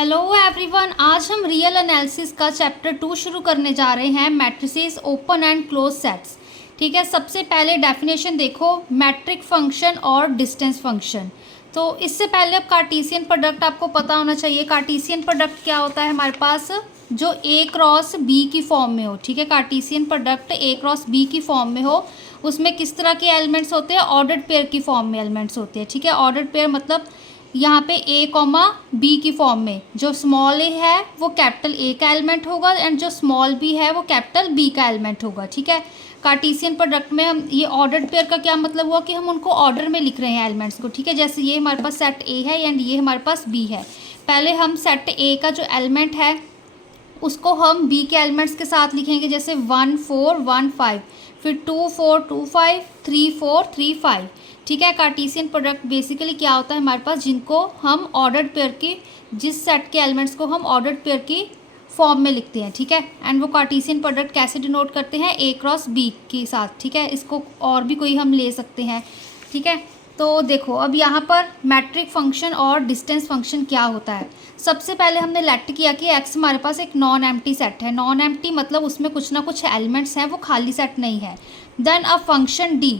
Hello everyone, आज हम real analysis का चैप्टर 2 शुरू करने जा रहे हैं, matrices open and close sets. ठीक है, सबसे पहले डेफिनेशन देखो, मैट्रिक फंक्शन और डिस्टेंस फंक्शन। तो इससे पहले अब कार्टेशियन प्रोडक्ट आपको पता होना चाहिए। कार्टेशियन प्रोडक्ट क्या होता है हमारे पास, जो ए क्रॉस बी की फॉर्म में हो। ठीक है, Cartesian product A cross B की फॉर्म में हो, उसमें किस तरह के एलिमेंट्स होते हैं, ऑर्डर्ड पेयर की फॉर्म में एलिमेंट्स होते हैं। ठीक है, ऑर्डर्ड पेयर मतलब यहाँ पे ए कॉमा बी की फॉर्म में जो स्मॉल ए है वो कैपिटल ए का एलिमेंट होगा एंड जो स्मॉल बी है वो कैपिटल बी का एलिमेंट होगा। ठीक है, कार्टेशियन प्रोडक्ट में हम ये ऑर्डर्ड पेयर का क्या मतलब हुआ कि हम उनको ऑर्डर में लिख रहे हैं एलिमेंट्स को। ठीक है, जैसे ये हमारे पास सेट ए है एंड ये हमारे पास बी है। पहले हम सेट ए का जो एलिमेंट है उसको हम बी के एलिमेंट्स के साथ लिखेंगे, जैसे 1 4 1 5, फिर 2 4 2 5 3 4 3 5। ठीक है, कार्टेशियन प्रोडक्ट बेसिकली क्या होता है हमारे पास, जिनको हम ऑर्डर्ड पेयर की, जिस सेट के एलिमेंट्स को हम ऑर्डर्ड पेयर की फॉर्म में लिखते हैं। ठीक है, एंड वो कार्टेशियन प्रोडक्ट कैसे डिनोट करते हैं, ए क्रॉस बी के साथ। ठीक है, इसको और भी कोई हम ले सकते हैं। ठीक है, तो देखो अब यहाँ पर मैट्रिक फंक्शन और डिस्टेंस फंक्शन क्या होता है। सबसे पहले हमने लेट किया कि एक्स हमारे पास एक नॉन एम्प्टी सेट है। नॉन एम्प्टी मतलब उसमें कुछ ना कुछ एलिमेंट्स हैं, वो खाली सेट नहीं है। Then a function D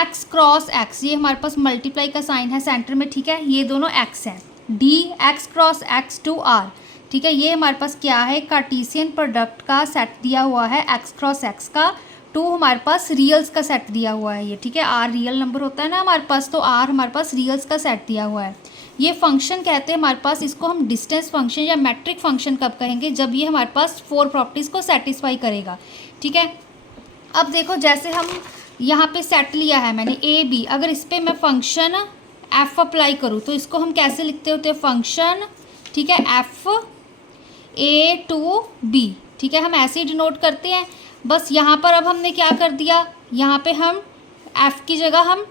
x cross X, ये हमारे पास मल्टीप्लाई का साइन है सेंटर में। ठीक है, ये दोनों एक्स हैं। D x cross x to R. ठीक है, ये हमारे पास क्या है, कार्टेशियन प्रोडक्ट का सेट दिया हुआ है एक्स क्रॉस एक्स का। टू हमारे पास रियल्स का सेट दिया हुआ है ये। ठीक है, आर रियल नंबर होता है ना हमारे पास, तो आर हमारे पास रियल्स का सेट दिया हुआ है। ये फंक्शन कहते हैं हमारे पास, इसको हम डिस्टेंस फंक्शन या मैट्रिक फंक्शन कब कहेंगे, जब ये हमारे पास 4 प्रॉपर्टीज़ को सेटिस्फाई करेगा। ठीक है, अब देखो जैसे हम यहाँ पे सेट लिया है मैंने ए बी, अगर इस पर मैं फंक्शन एफ अप्लाई करूँ तो इसको हम कैसे लिखते होते हैं, फंक्शन, ठीक है, एफ ए टू बी। ठीक है, हम ऐसे ही डिनोट करते हैं। बस यहाँ पर अब हमने क्या कर दिया, यहाँ पे हम एफ़ की जगह हम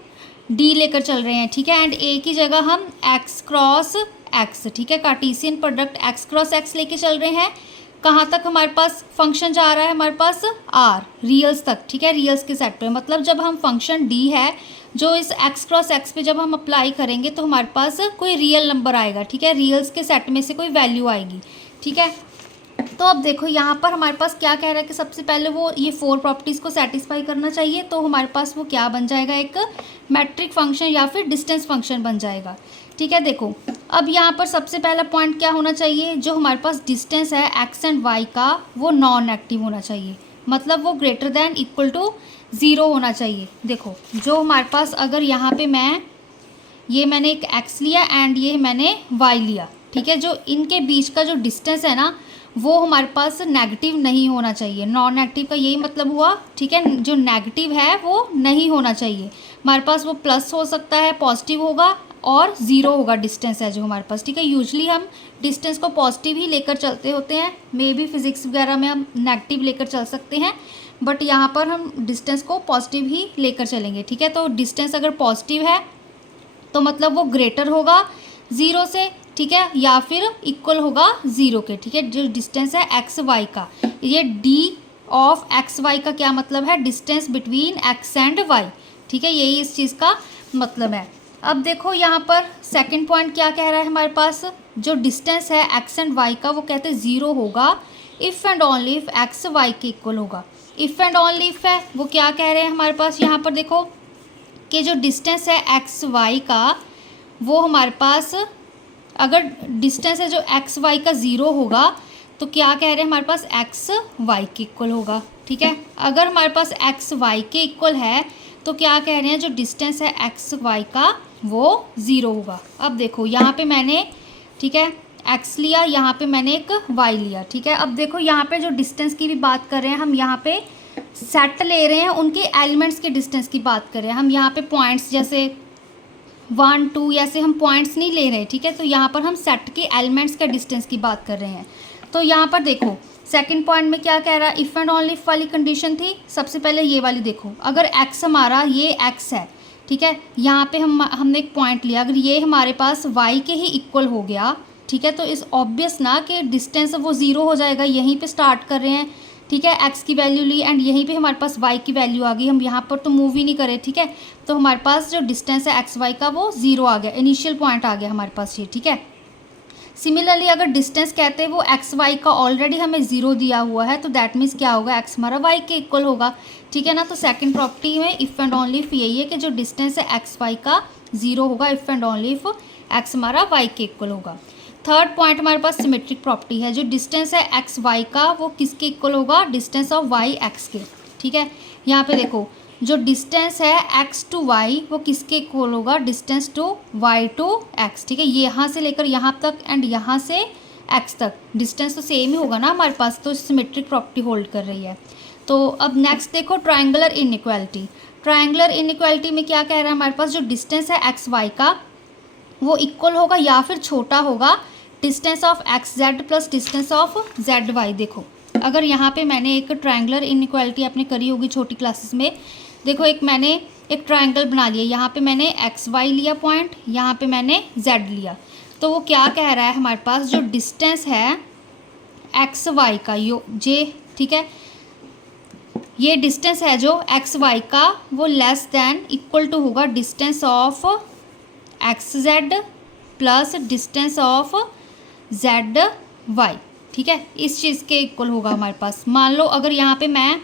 डी लेकर चल रहे हैं। ठीक है, एंड ए की जगह हम एक्स क्रॉस एक्स। ठीक है, Cartesian product x cross x लेके चल रहे हैं। कहाँ तक हमारे पास फंक्शन जा रहा है, हमारे पास आर रियल्स तक। ठीक है, रियल्स के सेट पे, मतलब जब हम फंक्शन डी है जो इस एक्स क्रॉस एक्स पे जब हम अप्लाई करेंगे तो हमारे पास कोई रियल नंबर आएगा। ठीक है, रियल्स के सेट में से कोई वैल्यू आएगी। ठीक है, तो अब देखो यहाँ पर हमारे पास क्या कह रहा है कि सबसे पहले वो ये 4 प्रॉपर्टीज़ को सेटिस्फाई करना चाहिए। तो हमारे पास वो क्या बन जाएगा, एक मैट्रिक फंक्शन या फिर डिस्टेंस फंक्शन बन जाएगा। ठीक है, देखो अब यहाँ पर सबसे पहला पॉइंट क्या होना चाहिए, जो हमारे पास डिस्टेंस है एक्स एंड वाई का वो नॉन एक्टिव होना चाहिए, मतलब वो ग्रेटर दैन इक्वल टू 0 होना चाहिए। देखो जो हमारे पास, अगर यहाँ पे मैंने एक एक्स लिया एंड ये मैंने वाई लिया। ठीक है, जो इनके बीच का जो डिस्टेंस है ना वो हमारे पास नेगेटिव नहीं होना चाहिए। नॉन नेगेटिव का यही मतलब हुआ। ठीक है, जो नेगेटिव है वो नहीं होना चाहिए हमारे पास, वो प्लस हो सकता है, पॉजिटिव होगा और 0 होगा डिस्टेंस है जो हमारे पास। ठीक है, यूजली हम डिस्टेंस को पॉजिटिव ही लेकर चलते होते हैं, मे बी फिजिक्स वगैरह में हम नेगेटिव लेकर चल सकते हैं, बट यहाँ पर हम डिस्टेंस को पॉजिटिव ही लेकर चलेंगे। ठीक है, तो डिस्टेंस अगर पॉजिटिव है तो मतलब वो ग्रेटर होगा 0 से। ठीक है, या फिर इक्वल होगा 0 के। ठीक है, जो डिस्टेंस है एक्स वाई का, ये डी ऑफ एक्स वाई का क्या मतलब है, distance between X and Y. ठीक है, यही इस चीज़ का मतलब है। अब देखो यहाँ पर सेकंड पॉइंट क्या कह रहा है हमारे पास, जो डिस्टेंस है एक्स एंड वाई का वो कहते हैं 0 होगा if and only if X Y के इक्वल होगा। इफ़ एंड ओनली इफ़ है वो क्या कह रहे हैं हमारे पास, यहाँ पर देखो कि जो डिस्टेंस है एक्स वाई का वो हमारे पास, अगर डिस्टेंस है जो एक्स वाई का 0 होगा तो क्या कह रहे हैं हमारे पास, एक्स वाई के इक्वल होगा। ठीक है, अगर हमारे पास एक्स वाई के इक्वल है तो क्या कह रहे हैं, जो डिस्टेंस है एक्स वाई का वो 0 होगा। अब देखो यहाँ पे मैंने, ठीक है, एक्स लिया, यहाँ पे मैंने एक वाई लिया। ठीक है, अब देखो यहाँ पे जो डिस्टेंस की भी बात कर रहे हैं हम, यहाँ पे सेट ले रहे हैं, उनके एलिमेंट्स के डिस्टेंस की बात कर रहे हैं हम। यहाँ पे पॉइंट्स जैसे 1 2 ऐसे हम पॉइंट्स नहीं ले रहे। ठीक है, तो यहाँ पर हम सेट के एलिमेंट्स का डिस्टेंस की बात कर रहे हैं। तो यहाँ पर देखो सेकंड पॉइंट में क्या कह रहा है, इफ़ एंड ओनली इफ वाली कंडीशन थी। सबसे पहले ये वाली देखो, अगर एक्स हमारा ये एक्स है, ठीक है, यहाँ पे हमने एक पॉइंट लिया, अगर ये हमारे पास वाई के ही इक्वल हो गया, ठीक है, तो इस ऑब्वियस ना कि डिस्टेंस वो 0 हो जाएगा। यहीं पे स्टार्ट कर रहे हैं। ठीक है, एक्स की वैल्यू ली एंड यहीं पे हमारे पास वाई की वैल्यू आ गई, हम यहाँ पर तो मूव ही नहीं करे। ठीक है, तो हमारे पास जो डिस्टेंस है एक्स वाई का वो 0 आ गया, इनिशियल पॉइंट आ गया हमारे पास ये। ठीक है, सिमिलरली अगर डिस्टेंस कहते हैं वो एक्स वाई का ऑलरेडी हमें 0 दिया हुआ है, तो दैट मीन्स क्या होगा, एक्स हमारा वाई के इक्वल होगा, ठीक है ना। तो सेकंड प्रॉपर्टी में इफ़ एंड ओनली इफ यही है कि जो डिस्टेंस है एक्स वाई का 0 होगा if and only if x हमारा वाई के इक्वल होगा। थर्ड पॉइंट हमारे पास सिमेट्रिक प्रॉपर्टी है, जो डिस्टेंस है एक्स वाई का वो किसके इक्वल होगा, डिस्टेंस ऑफ वाई एक्स के, ठीक है। यहाँ पे देखो जो डिस्टेंस है एक्स टू वाई वो किसके इक्वल होगा, distance to Y to X, ठीक है। ये यहाँ से लेकर यहाँ तक एंड यहाँ से एक्स तक डिस्टेंस तो सेम ही होगा ना हमारे पास, तो सिमेट्रिक प्रॉपर्टी होल्ड कर रही है। तो अब नेक्स्ट देखो ट्रायंगुलर इनइक्वालिटी। ट्रायंगुलर इनइक्वालिटी में क्या कह रहा है हमारे पास, जो डिस्टेंस है एक्स वाई का वो इक्वल होगा या फिर छोटा होगा distance of X Z plus distance of Z Y. देखो अगर यहाँ पे मैंने एक ट्रायंगुलर इनइक्वालिटी आपने करी होगी छोटी क्लासेस में, देखो मैंने एक ट्रायंगल बना लिया, यहाँ पे मैंने एक्स वाई लिया पॉइंट, यहाँ पे मैंने जेड लिया, तो वो क्या कह रहा है हमारे पास, जो डिस्टेंस है एक्स वाई का ठीक है, ये डिस्टेंस है जो एक्स वाई का वो लेस देन इक्वल टू होगा distance of X Z plus distance of Z Y, ठीक है, इस चीज़ के इक्वल होगा हमारे पास। मान लो अगर यहाँ पे मैं,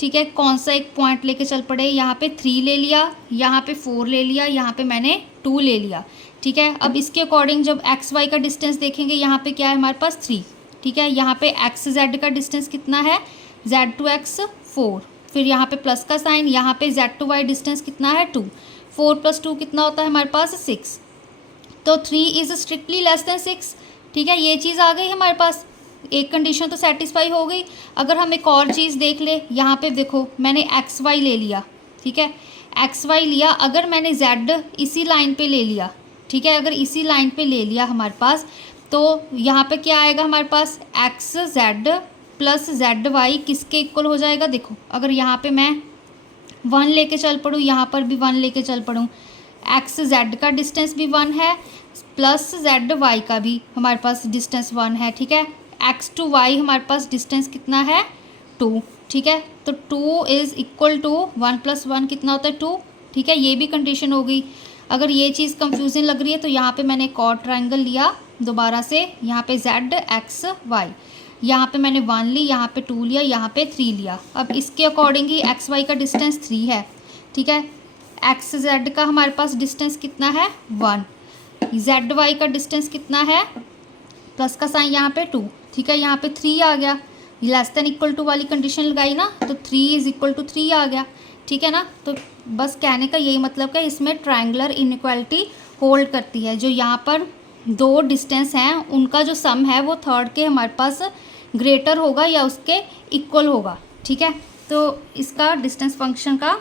ठीक है, कौन सा एक पॉइंट लेके चल पड़े, यहाँ पे 3 ले लिया, यहाँ पे 4 ले लिया, यहाँ पे मैंने 2 ले लिया, ठीक है। अब इसके अकॉर्डिंग जब एक्स वाई का डिस्टेंस देखेंगे, यहाँ पे क्या है हमारे पास 3, ठीक है। यहाँ पे एक्स जेड का डिस्टेंस कितना है, जेड टू एक्स 4, फिर यहाँ पे प्लस का साइन, यहाँ पे जेड टू वाई डिस्टेंस कितना है 2, 4 + 2 कितना होता है हमारे पास 6, तो 3 इज़ स्ट्रिक्टली लेस देन 6, ठीक है। ये चीज़ आ गई हमारे पास, एक कंडीशन तो सेटिस्फाई हो गई। अगर हम एक और चीज़ देख ले, यहाँ पे देखो मैंने एक्स वाई ले लिया, ठीक है, एक्स वाई लिया, अगर मैंने जेड इसी लाइन पे ले लिया, ठीक है, अगर इसी लाइन पे ले लिया हमारे पास, तो यहाँ पे क्या आएगा हमारे पास, x Z plus z y किसके इक्वल हो जाएगा। देखो अगर यहाँ पे मैं 1 लेके चल पड़ूँ, यहाँ पर भी 1 लेके चल पड़ूँ, एक्स जेड का डिस्टेंस भी 1 है प्लस जेड वाई का भी हमारे पास डिस्टेंस 1 है, ठीक है। एक्स टू वाई हमारे पास डिस्टेंस कितना है 2, ठीक है, तो 2 इज़ इक्वल टू 1 + 1 कितना होता है 2, ठीक है। ये भी कंडीशन हो गई। अगर ये चीज़ कंफ्यूजन लग रही है तो यहाँ पे मैंने एक और ट्रायंगल लिया दोबारा से, यहाँ पे जेड एक्स वाई, यहाँ पे मैंने 1 ली, यहाँ पे 2 लिया, यहाँ पे 3 लिया। अब इसके अकॉर्डिंग ही एक्स वाई का डिस्टेंस 3 है, ठीक है। एक्स जेड का हमारे पास डिस्टेंस कितना है 1, जेड वाई का डिस्टेंस कितना है, प्लस का साइन यहाँ पे 2, ठीक है, यहाँ पे 3 आ गया, लेस देन इक्वल टू वाली कंडीशन लगाई ना, तो 3 इज़ इक्वल टू 3 आ गया, ठीक है ना। तो बस कहने का यही मतलब कि इसमें ट्रायंगुलर इनइक्वालिटी होल्ड करती है, जो यहाँ पर 2 डिस्टेंस हैं उनका जो सम है वो थर्ड के हमारे पास ग्रेटर होगा या उसके इक्वल होगा, ठीक है। तो इसका डिस्टेंस फंक्शन का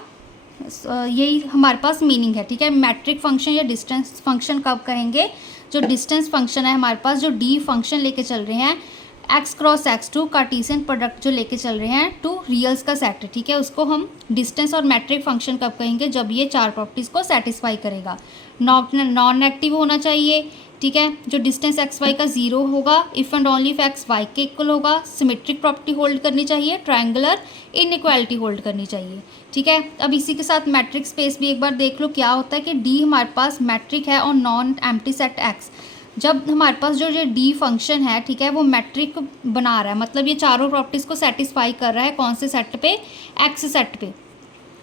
यही हमारे पास मीनिंग है, ठीक है। मैट्रिक फंक्शन या डिस्टेंस फंक्शन कब कहेंगे, जो डिस्टेंस फंक्शन है हमारे पास, जो डी फंक्शन लेके चल रहे हैं, x cross x2 Cartesian product जो लेके चल रहे हैं 2 रियल्स का सेट, ठीक है, उसको हम डिस्टेंस और मैट्रिक फंक्शन कब कहेंगे, जब ये 4 प्रॉपर्टीज़ को सेटिस्फाई करेगा। नॉन नेगेटिव होना चाहिए, ठीक है, जो डिस्टेंस एक्स वाई का 0 होगा if and only if X Y के इक्वल होगा, सिमेट्रिक प्रॉपर्टी होल्ड करनी चाहिए, ट्रायंगुलर इनइक्वालिटी होल्ड करनी चाहिए, ठीक है। अब इसी के साथ मैट्रिक स्पेस भी एक बार देख लो क्या होता है कि डी हमारे पास मैट्रिक है और नॉन एम्प्टी सेट एक्स, जब हमारे पास जो ये डी फंक्शन है, ठीक है, वो मैट्रिक बना रहा है, मतलब ये चारों प्रॉपर्टीज़ को सेटिस्फाई कर रहा है, कौन से सेट पे, एक्स सेट पे।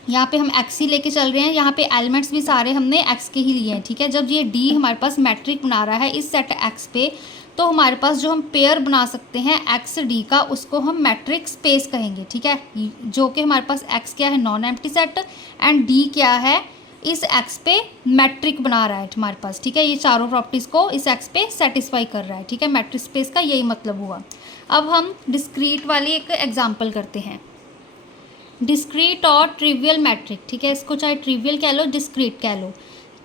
यहाँ पे हम एक्स ही लेके चल रहे हैं, यहाँ पे एलिमेंट्स भी सारे हमने एक्स के ही लिए हैं, ठीक है। जब ये डी हमारे पास मैट्रिक बना रहा है इस सेट एक्स पे, तो हमारे पास जो हम पेयर बना सकते हैं एक्स डी का, उसको हम मैट्रिक स्पेस कहेंगे, ठीक है, जो कि हमारे पास एक्स क्या है non empty set and D क्या है इस एक्स पे मैट्रिक बना रहा है हमारे पास, ठीक है। ये चारों प्रॉपर्टीज़ को इस एक्स पे सेटिस्फाई कर रहा है, ठीक है, मैट्रिक स्पेस का यही मतलब हुआ। अब हम डिस्क्रीट वाली एक एग्जांपल करते हैं, डिस्क्रीट और ट्रिवियल मैट्रिक, ठीक है, इसको चाहे ट्रिवियल कह लो डिस्क्रीट कह लो।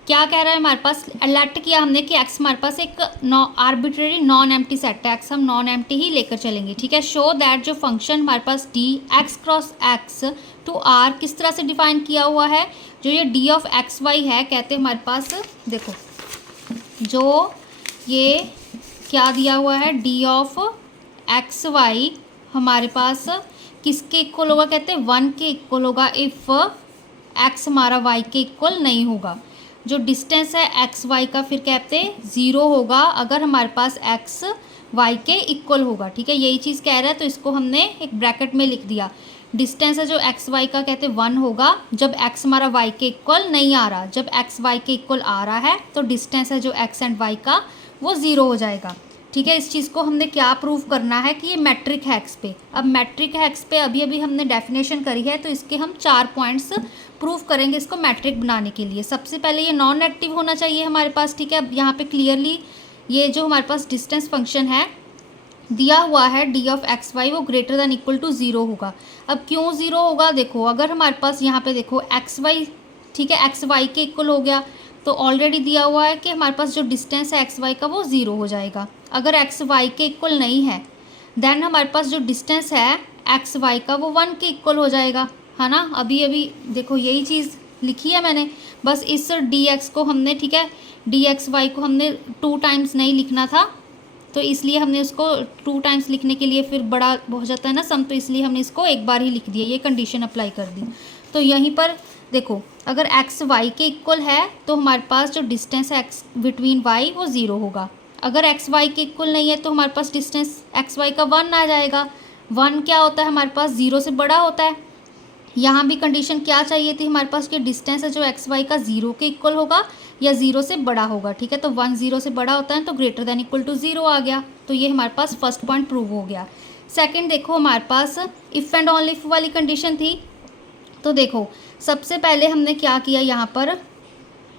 क्या कह रहा है हमारे पास, लेट किया हमने कि एक्स हमारे पास एक आर्बिट्रेरी नॉन एम्प्टी सेट है, एक्स हम नॉन एम्प्टी ही लेकर चलेंगे, ठीक है। शो दैट जो फंक्शन हमारे पास d x cross x to r किस तरह से डिफाइन किया हुआ है, जो ये डी ऑफ एक्स वाई है, कहते हैं हमारे पास, देखो जो ये क्या दिया हुआ है, डी ऑफ एक्स वाई हमारे पास किसके इक्वल होगा, कहते हैं 1 के इक्वल होगा इफ़ एक्स हमारा वाई के इक्वल नहीं होगा। जो डिस्टेंस है एक्स वाई का फिर कहते हैं 0 होगा अगर हमारे पास एक्स वाई के इक्वल होगा। ठीक है, यही चीज़ कह रहा है तो इसको हमने एक ब्रैकेट में लिख दिया। डिस्टेंस है जो एक्स वाई का कहते हैं 1 होगा जब एक्स हमारा वाई के इक्वल नहीं आ रहा। जब एक्स वाई के इक्वल आ रहा है तो डिस्टेंस है जो एक्स एंड वाई का वो 0 हो जाएगा। ठीक है, इस चीज़ को हमने क्या प्रूव करना है कि ये मैट्रिक है एक्स पे। अब मैट्रिक है एक्स पे अभी अभी हमने डेफिनेशन करी है तो इसके हम 4 पॉइंट्स प्रूव करेंगे इसको मैट्रिक बनाने के लिए। सबसे पहले ये नॉन नेगेटिव होना चाहिए हमारे पास। ठीक है, अब यहाँ पे क्लियरली ये जो हमारे पास डिस्टेंस फंक्शन है दिया हुआ है डी ऑफ एक्स वाई वो ग्रेटर दैन इक्वल टू 0 होगा। अब क्यों 0 होगा, देखो अगर हमारे पास यहाँ पे देखो एक्स वाई, ठीक है, एक्स वाई के इक्वल हो गया तो ऑलरेडी दिया हुआ है कि हमारे पास जो डिस्टेंस है एक्स वाई का वो 0 हो जाएगा। अगर एक्स वाई के इक्वल नहीं है देन हमारे पास जो डिस्टेंस है एक्स वाई का वो 1 के इक्वल हो जाएगा, है ना। अभी अभी देखो यही चीज़ लिखी है मैंने, बस इस डी एक्स को हमने, ठीक है, डी एक्स वाई को हमने 2 टाइम्स नहीं लिखना था तो इसलिए हमने उसको 2 टाइम्स लिखने के लिए फिर बड़ा हो जाता है ना सम, तो इसलिए हमने इसको एक बार ही लिख दिया, ये कंडीशन अप्लाई कर दी। तो यहीं पर देखो अगर एक्स वाई के इक्वल है तो हमारे पास जो डिस्टेंस है एक्स बिटवीन वाई वो 0 होगा। अगर एक्स वाई के इक्वल नहीं है तो हमारे पास डिस्टेंस एक्स वाई का 1 आ जाएगा। 1 क्या होता है हमारे पास, 0 से बड़ा होता है। यहाँ भी कंडीशन क्या चाहिए थी हमारे पास कि डिस्टेंस है जो एक्स वाई का 0 के इक्वल होगा या 0 से बड़ा होगा। ठीक है, तो 1 0 से बड़ा होता है तो ग्रेटर दैन इक्वल टू 0 आ गया। तो ये हमारे पास फर्स्ट पॉइंट प्रूव हो गया। सेकंड देखो हमारे पास इफ़ एंड ओनली इफ वाली कंडीशन थी। तो देखो सबसे पहले हमने क्या किया, यहाँ पर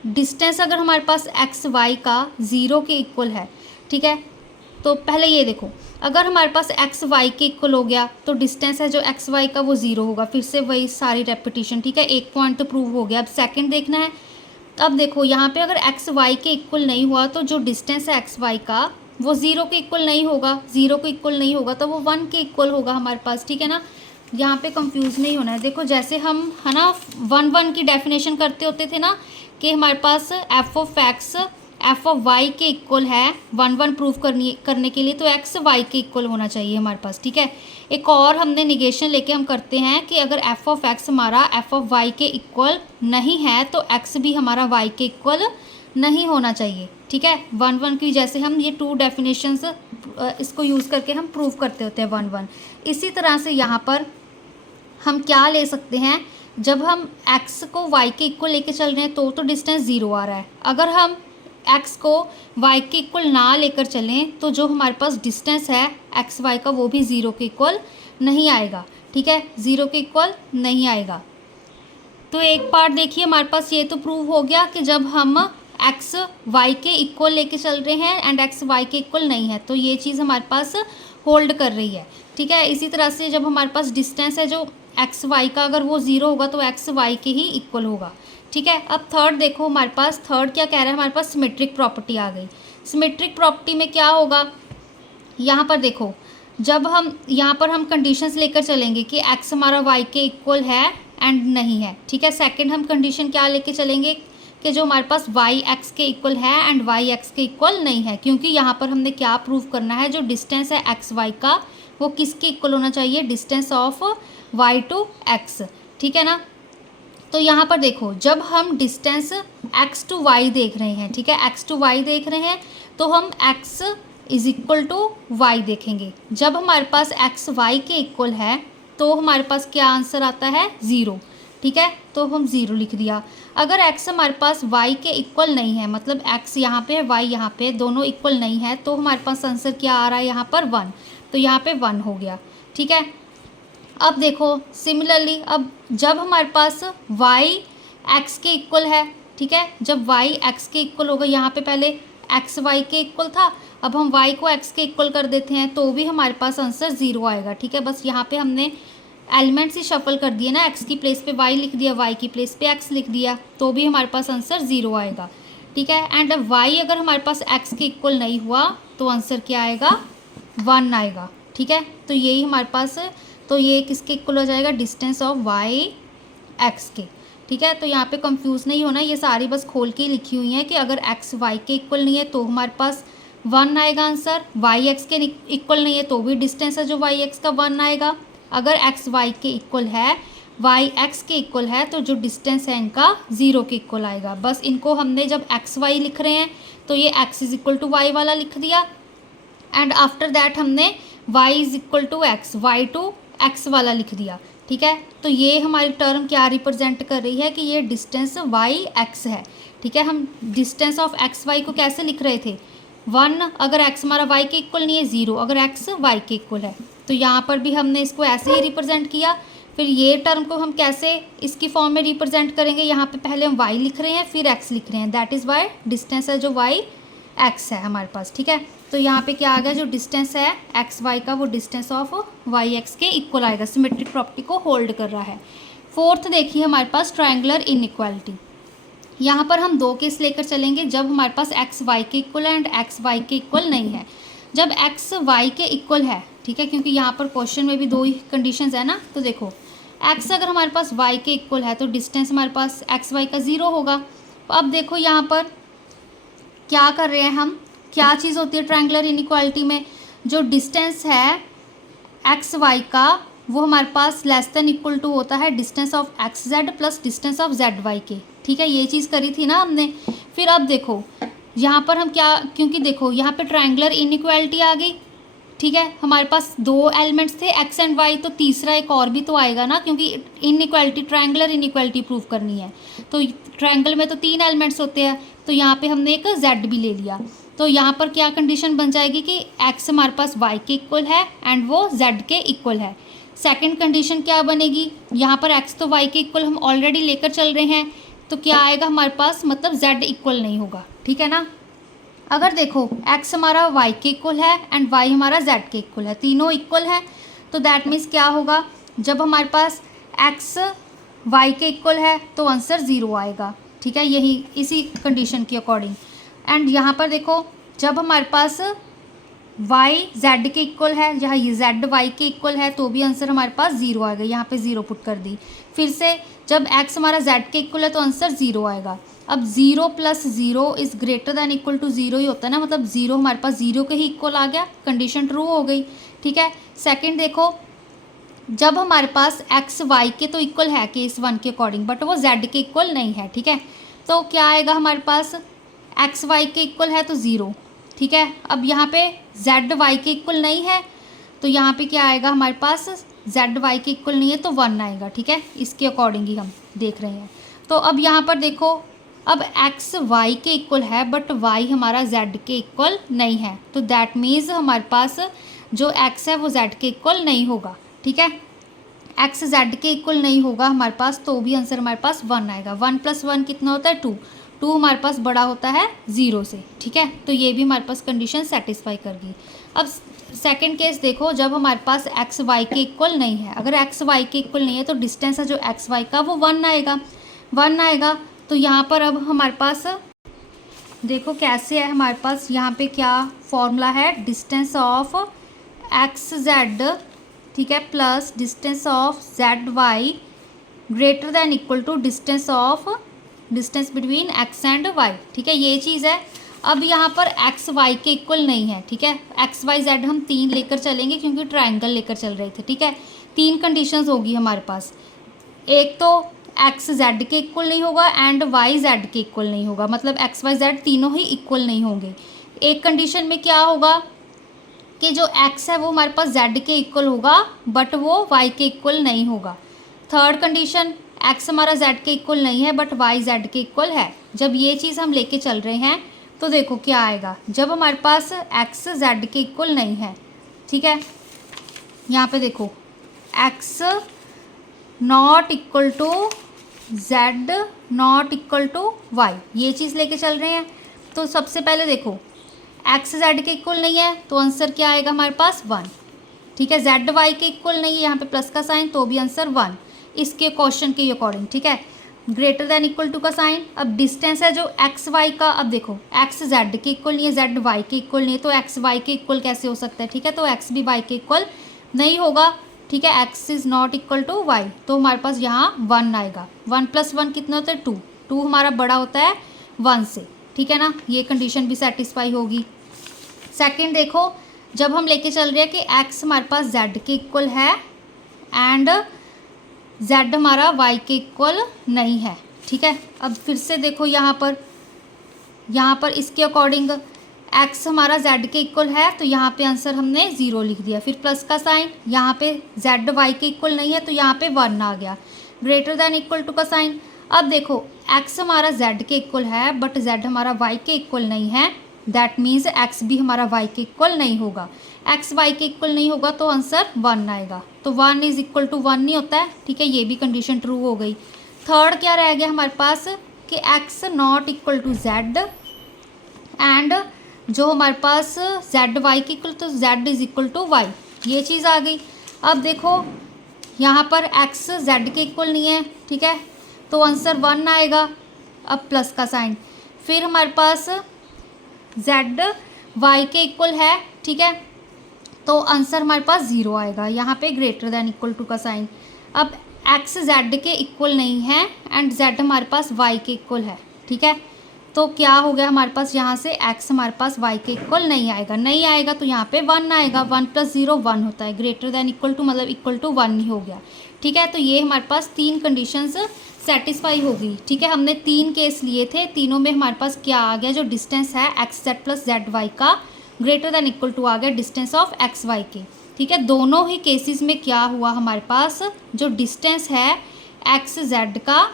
डिस्टेंस अगर हमारे पास एक्स वाई का 0 के इक्वल है, ठीक है, तो पहले ये देखो अगर हमारे पास एक्स वाई के इक्वल हो गया तो डिस्टेंस है जो एक्स वाई का वो 0 होगा। फिर से वही सारी रेपिटेशन, ठीक है, एक पॉइंट तो प्रूव हो गया। अब सेकंड देखना है। अब देखो यहाँ पे अगर एक्स वाई के इक्वल नहीं हुआ तो जो डिस्टेंस है एक्स वाई का वो 0 के इक्वल नहीं होगा। 0 के इक्वल नहीं होगा तो वो 1 के इक्वल होगा हमारे पास। ठीक है ना, यहाँ पे कंफ्यूज नहीं होना है। देखो जैसे हम, है ना, 1 1 की डेफिनेशन करते होते थे ना कि हमारे पास f of x f of y के इक्वल है 1 1 प्रूव करने के लिए, तो एक्स वाई के इक्वल होना चाहिए हमारे पास। ठीक है, एक और हमने निगेशन लेके हम करते हैं कि अगर एफ ऑफ एक्स हमारा एफ ऑफ वाई के इक्वल नहीं है तो एक्स भी हमारा वाई के इक्वल नहीं होना चाहिए। ठीक है, 1 1 की जैसे हम ये 2 डेफिनेशंस इसको यूज़ करके हम प्रूव करते होते हैं 1 1। इसी तरह से यहाँ पर हम क्या ले सकते हैं, जब हम x को y के इक्वल लेके चल रहे हैं तो डिस्टेंस 0 आ रहा है। अगर हम x को y के इक्वल ना लेकर चलें तो जो हमारे पास डिस्टेंस है एक्स वाई का वो भी 0 के इक्वल नहीं आएगा। ठीक है, 0 के इक्वल नहीं आएगा। तो एक पार्ट देखिए हमारे पास ये तो प्रूव हो गया कि जब हम एक्स वाई के इक्वल लेके चल रहे हैं एंड एक्स वाई के इक्वल नहीं है तो ये चीज़ हमारे पास होल्ड कर रही है। ठीक है, इसी तरह से जब हमारे पास डिस्टेंस है जो एक्स वाई का अगर वो 0 होगा तो एक्स वाई के ही इक्वल होगा। ठीक है, अब थर्ड देखो हमारे पास, थर्ड क्या कह रहा है, हमारे पास सिमेट्रिक प्रॉपर्टी आ गई। सिमेट्रिक प्रॉपर्टी में क्या होगा, यहाँ पर देखो जब हम यहाँ पर हम कंडीशंस लेकर चलेंगे कि एक्स हमारा वाई के इक्वल है एंड नहीं है। ठीक है, सेकंड हम कंडीशन क्या लेके चलेंगे कि जो हमारे पास वाई एक्स के इक्वल है एंड वाई एक्स के इक्वल नहीं है, क्योंकि यहाँ पर हमने क्या प्रूव करना है, जो डिस्टेंस है एक्स वाई का वो किसके इक्वल होना चाहिए, distance of Y to X. ठीक है ना, तो यहाँ पर देखो जब हम डिस्टेंस एक्स टू वाई देख रहे हैं, ठीक है, एक्स टू वाई देख रहे हैं तो हम X is equal to Y देखेंगे। जब हमारे पास एक्स वाई के इक्वल है तो हमारे पास क्या आंसर आता है, 0। ठीक है, तो हम 0 लिख दिया। अगर x हमारे पास y के इक्वल नहीं है, मतलब x यहाँ पे है y यहाँ पे, दोनों इक्वल नहीं है, तो हमारे पास आंसर क्या आ रहा है यहाँ पर 1, तो यहाँ पे 1 हो गया। ठीक है, अब देखो सिमिलरली अब जब हमारे पास y x के इक्वल है, ठीक है, जब y x के इक्वल होगा, यहाँ पे पहले x y के इक्वल था, अब हम y को x के इक्वल कर देते हैं तो भी हमारे पास आंसर 0 आएगा। ठीक है, बस यहाँ पे हमने एलिमेंट्स ही शफल कर दिए ना, x की प्लेस पे y लिख दिया, y की प्लेस पे x लिख दिया, तो भी हमारे पास आंसर 0 आएगा। ठीक है, एंड y अगर हमारे पास x के इक्वल नहीं हुआ तो आंसर क्या आएगा, 1 आएगा। ठीक है, तो यही हमारे पास, तो ये किसके इक्वल हो जाएगा, डिस्टेंस ऑफ y x के। ठीक है, तो यहाँ पे कंफ्यूज नहीं होना, ये सारी बस खोल के लिखी हुई हैं कि अगर x y के इक्वल नहीं है तो हमारे पास 1 आएगा आंसर, y x के इक्वल नहीं है तो भी डिस्टेंस है जो y x का 1 आएगा। अगर x y के इक्वल है वाई एक्स के इक्वल है तो जो डिस्टेंस है इनका 0 के इक्वल आएगा। बस इनको हमने जब एक्स वाई लिख रहे हैं तो ये X is equal to Y वाला लिख दिया, एंड आफ्टर दैट हमने y is equal to X, Y to X वाला लिख दिया। ठीक है, तो ये हमारी टर्म क्या रिप्रेजेंट कर रही है कि ये डिस्टेंस वाई एक्स है। ठीक है, हम डिस्टेंस ऑफ एक्स वाई को कैसे लिख रहे थे, 1 अगर x हमारा y के इक्वल नहीं है, 0 अगर x y के इक्वल है। तो यहाँ पर भी हमने इसको ऐसे ही रिप्रेजेंट किया। फिर ये टर्म को हम कैसे इसकी फॉर्म में रिप्रेजेंट करेंगे, यहाँ पे पहले हम y लिख रहे हैं फिर x लिख रहे हैं, दैट इज़ वाई डिस्टेंस है जो y x है हमारे पास। ठीक है, तो यहाँ पे क्या आ गया, जो डिस्टेंस है एक्स वाई का वो डिस्टेंस ऑफ वाई एक्स के इक्वल आएगा, सिमेट्रिक प्रॉपर्टी को होल्ड कर रहा है। फोर्थ देखिए हमारे पास ट्रायंगुलर इनइक्वालिटी। यहाँ पर हम दो केस लेकर चलेंगे जब हमारे पास एक्स वाई के इक्वल है एंड एक्स वाई के इक्वल नहीं है। जब एक्स वाई के इक्वल है, ठीक है, क्योंकि यहाँ पर क्वेश्चन में भी दो ही कंडीशंस है ना, तो देखो एक्स अगर हमारे पास वाई के इक्वल है तो डिस्टेंस हमारे पास एक्स वाई का 0 होगा। अब देखो यहाँ पर क्या कर रहे हैं हम, क्या चीज़ होती है ट्रायंगुलर इनइक्वालिटी में, जो डिस्टेंस है एक्स वाई का वो हमारे पास लेस देन इक्वल टू होता है distance of X Z plus distance of Z Y के। ठीक है, ये चीज़ करी थी ना हमने। फिर अब देखो यहाँ पर हम क्या, क्योंकि देखो यहाँ पे ट्रायंगुलर इनइक्वालिटी आ गई। ठीक है, हमारे पास दो एलिमेंट्स थे एक्स एंड वाई, तो तीसरा एक और भी तो आएगा ना, क्योंकि इनइक्वालिटी ट्रायंगुलर इनइक्वालिटी प्रूव करनी है। तो ट्रायंगल में तो 3 एलिमेंट्स होते हैं, तो यहाँ पे हमने एक जेड भी ले लिया। तो यहाँ पर क्या कंडीशन बन जाएगी कि एक्स हमारे पास वाई के इक्वल है एंड वो जेड के इक्वल है। सेकंड कंडीशन क्या बनेगी, यहाँ पर एक्स तो वाई के इक्वल हम ऑलरेडी लेकर चल रहे हैं, तो क्या आएगा हमारे पास, मतलब जेड इक्वल नहीं होगा। ठीक है ना, अगर देखो एक्स हमारा वाई के इक्वल है एंड वाई हमारा जेड के इक्वल है, तीनों इक्वल है, तो दैट मीन्स क्या होगा, जब हमारे पास एक्स वाई के इक्वल है तो आंसर 0 आएगा। ठीक है, यही इसी कंडीशन के अकॉर्डिंग। एंड यहाँ पर देखो जब हमारे पास y z के इक्वल है, जहाँ ये z y के इक्वल है, तो भी आंसर हमारे पास 0 आएगा। यहाँ पे 0 पुट कर दी। फिर से जब x हमारा z के इक्वल है तो आंसर 0 आएगा। अब 0 + 0 is greater than equal to 0 ही होता है ना, मतलब 0 हमारे पास 0 के ही इक्वल आ गया, कंडीशन ट्रू हो गई। ठीक है, सेकेंड देखो जब हमारे पास x y के तो इक्वल है केस 1 के अकॉर्डिंग, बट वो z के इक्वल नहीं है। ठीक है, तो क्या आएगा हमारे पास, एक्स वाई के इक्वल है तो 0। ठीक है, अब यहाँ पे जेड वाई के इक्वल नहीं है, तो यहाँ पे क्या आएगा हमारे पास, जेड वाई के इक्वल नहीं है तो 1 आएगा। ठीक है, इसके अकॉर्डिंग ही हम देख रहे हैं। तो अब यहाँ पर देखो, अब एक्स वाई के इक्वल है बट वाई हमारा जेड के इक्वल नहीं है, तो दैट मीन्स हमारे पास जो एक्स है वो जेड के इक्वल नहीं होगा। ठीक है, एक्स जेड के इक्वल नहीं होगा हमारे पास, तो भी आंसर हमारे पास 1 आएगा। 1 + 1 कितना होता है, 2। 2 हमारे पास बड़ा होता है 0 से। ठीक है, तो ये भी हमारे पास कंडीशन सेटिस्फाई कर गई। अब सेकंड केस देखो, जब हमारे पास एक्स वाई के इक्वल नहीं है, अगर एक्स वाई के इक्वल नहीं है तो डिस्टेंस है जो एक्स वाई का वो 1 आएगा। 1 आएगा, तो यहाँ पर अब हमारे पास देखो कैसे है, हमारे पास यहाँ पे क्या फॉर्मूला है, डिस्टेंस ऑफ एक्स जेड, ठीक है, plus distance of Z Y greater than equal to distance between X and Y. ठीक है, ये चीज़ है। अब यहाँ पर एक्स वाई के इक्वल नहीं है। ठीक है, एक्स वाई जेड हम 3 लेकर चलेंगे क्योंकि ट्रायंगल लेकर चल रहे थे। ठीक है, 3 कंडीशंस होगी हमारे पास, एक तो एक्स जेड के इक्वल नहीं होगा एंड वाई जेड के इक्वल नहीं होगा, मतलब एक्स वाई जेड तीनों ही इक्वल नहीं होंगे। एक कंडीशन में क्या होगा कि जो एक्स है वो हमारे पास जेड के इक्वल होगा बट वो वाई के इक्वल नहीं होगा। थर्ड कंडीशन, एक्स हमारा जेड के इक्वल नहीं है बट वाई जेड के इक्वल है। जब ये चीज़ हम लेके चल रहे हैं तो देखो क्या आएगा, जब हमारे पास एक्स जेड के इक्वल नहीं है, ठीक है, यहाँ पे देखो x not equal to z not equal to y, ये चीज़ लेके चल रहे हैं। तो सबसे पहले देखो एक्स जेड के इक्वल नहीं है तो आंसर क्या आएगा हमारे पास 1। ठीक है, जेड वाई के इक्वल नहीं है, यहाँ पे प्लस का साइन, तो भी आंसर 1 इसके क्वेश्चन के अकॉर्डिंग। ठीक है, ग्रेटर दैन इक्वल टू का साइन। अब डिस्टेंस है जो एक्स वाई का, अब देखो एक्स जेड के इक्वल नहीं है, जेड वाई के इक्वल नहीं है, तो एक्स वाई के इक्वल कैसे हो सकता है। ठीक है, तो एक्स भी वाई के इक्वल नहीं होगा। ठीक है, x is not equal to y, तो हमारे पास यहाँ 1 आएगा। 1 + 1 कितना होता है 2, 2 हमारा बड़ा होता है 1 से। ठीक है ना, ये कंडीशन भी सेटिस्फाई होगी। सेकंड देखो, जब हम लेके चल रहे हैं कि एक्स हमारे पास जेड के इक्वल है एंड z हमारा y के इक्वल नहीं है। ठीक है, अब फिर से देखो यहाँ पर इसके अकॉर्डिंग x हमारा z के इक्वल है, तो यहाँ पे आंसर हमने 0 लिख दिया। फिर प्लस का साइन, यहाँ पे z y के इक्वल नहीं है तो यहाँ पे 1 आ गया। ग्रेटर देन इक्वल टू का साइन। अब देखो x हमारा z के इक्वल है बट z हमारा y के इक्वल नहीं है, दैट मीन्स x भी हमारा y के इक्वल नहीं होगा। x y के इक्वल नहीं होगा तो आंसर 1 आएगा, तो 1 इज इक्वल टू 1 नहीं होता है। ठीक है, ये भी कंडीशन ट्रू हो गई। थर्ड क्या रह गया हमारे पास कि x not equal to z and जो हमारे पास z y के इक्वल तो z is equal to y, ये चीज़ आ गई। अब देखो यहाँ पर x z के इक्वल नहीं है, ठीक है, तो आंसर 1 आएगा। अब प्लस का साइन, फिर हमारे पास z y के इक्वल है, ठीक है, तो आंसर हमारे पास 0 आएगा। यहाँ पे ग्रेटर देन इक्वल टू का साइन। अब x z के इक्वल नहीं है एंड z हमारे पास y के इक्वल है। ठीक है, तो क्या हो गया हमारे पास, यहाँ से x हमारे पास y के इक्वल नहीं आएगा तो यहाँ पे 1 आएगा। 1 + 0 1 होता है, ग्रेटर देन इक्वल टू मतलब इक्वल टू 1 ही हो गया। ठीक है, तो ये हमारे पास 3 कंडीशंस सेटिस्फाई हो गई। ठीक है, हमने 3 केस लिए थे, तीनों में हमारे पास क्या आ गया, जो डिस्टेंस है xz + zy का ग्रेटर देन इक्वल टू आ गया डिस्टेंस ऑफ xy के। ठीक है, दोनों ही केसेस में क्या हुआ हमारे पास, जो डिस्टेंस है xz का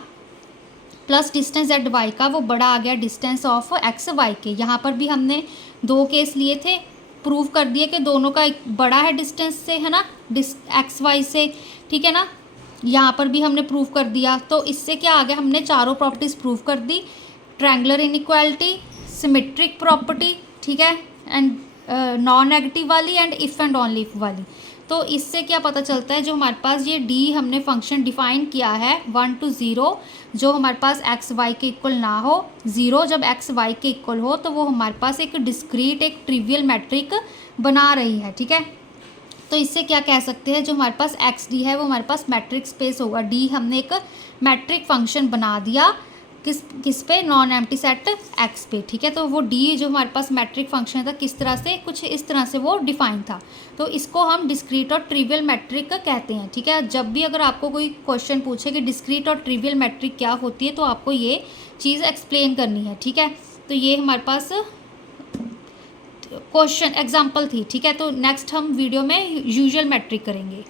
प्लस डिस्टेंस ZY का वो बड़ा आ गया डिस्टेंस ऑफ XY के। यहाँ पर भी हमने 2 केस लिए थे, प्रूव कर दिए कि दोनों का एक बड़ा है डिस्टेंस से, है ना, XY से। ठीक है ना, यहाँ पर भी हमने प्रूव कर दिया। तो इससे क्या आ गया, हमने चारों प्रॉपर्टीज़ प्रूव कर दी, ट्रायंगुलर इनइक्वालिटी, सिमेट्रिक प्रॉपर्टी, ठीक है, एंड नॉन नेगेटिव वाली and if and only if वाली। तो इससे क्या पता चलता है, जो हमारे पास ये डी हमने फंक्शन डिफाइन किया है 1 to 0, जो हमारे पास एक्स वाई के इक्वल ना हो, 0 जब एक्स वाई के इक्वल हो तो वो हमारे पास एक डिस्क्रीट एक ट्रिवियल मैट्रिक बना रही है। ठीक है, तो इससे क्या कह सकते हैं, जो हमारे पास एक्स डी है वो हमारे पास मैट्रिक स्पेस होगा। डी हमने एक मैट्रिक फंक्शन बना दिया किस पे, नॉन एम्प्टी सेट एक्स पे। ठीक है, तो वो डी जो हमारे पास मैट्रिक फंक्शन था किस तरह से, कुछ इस तरह से वो डिफाइन था। तो इसको हम डिस्क्रीट और ट्रिवियल मैट्रिक कहते हैं। ठीक है, जब भी अगर आपको कोई क्वेश्चन पूछे कि डिस्क्रीट और ट्रिवियल मैट्रिक क्या होती है तो आपको ये चीज़ एक्सप्लेन करनी है। ठीक है, तो ये हमारे पास क्वेश्चन एग्जाम्पल थी। ठीक है, तो नेक्स्ट हम वीडियो में यूजुअल मैट्रिक करेंगे।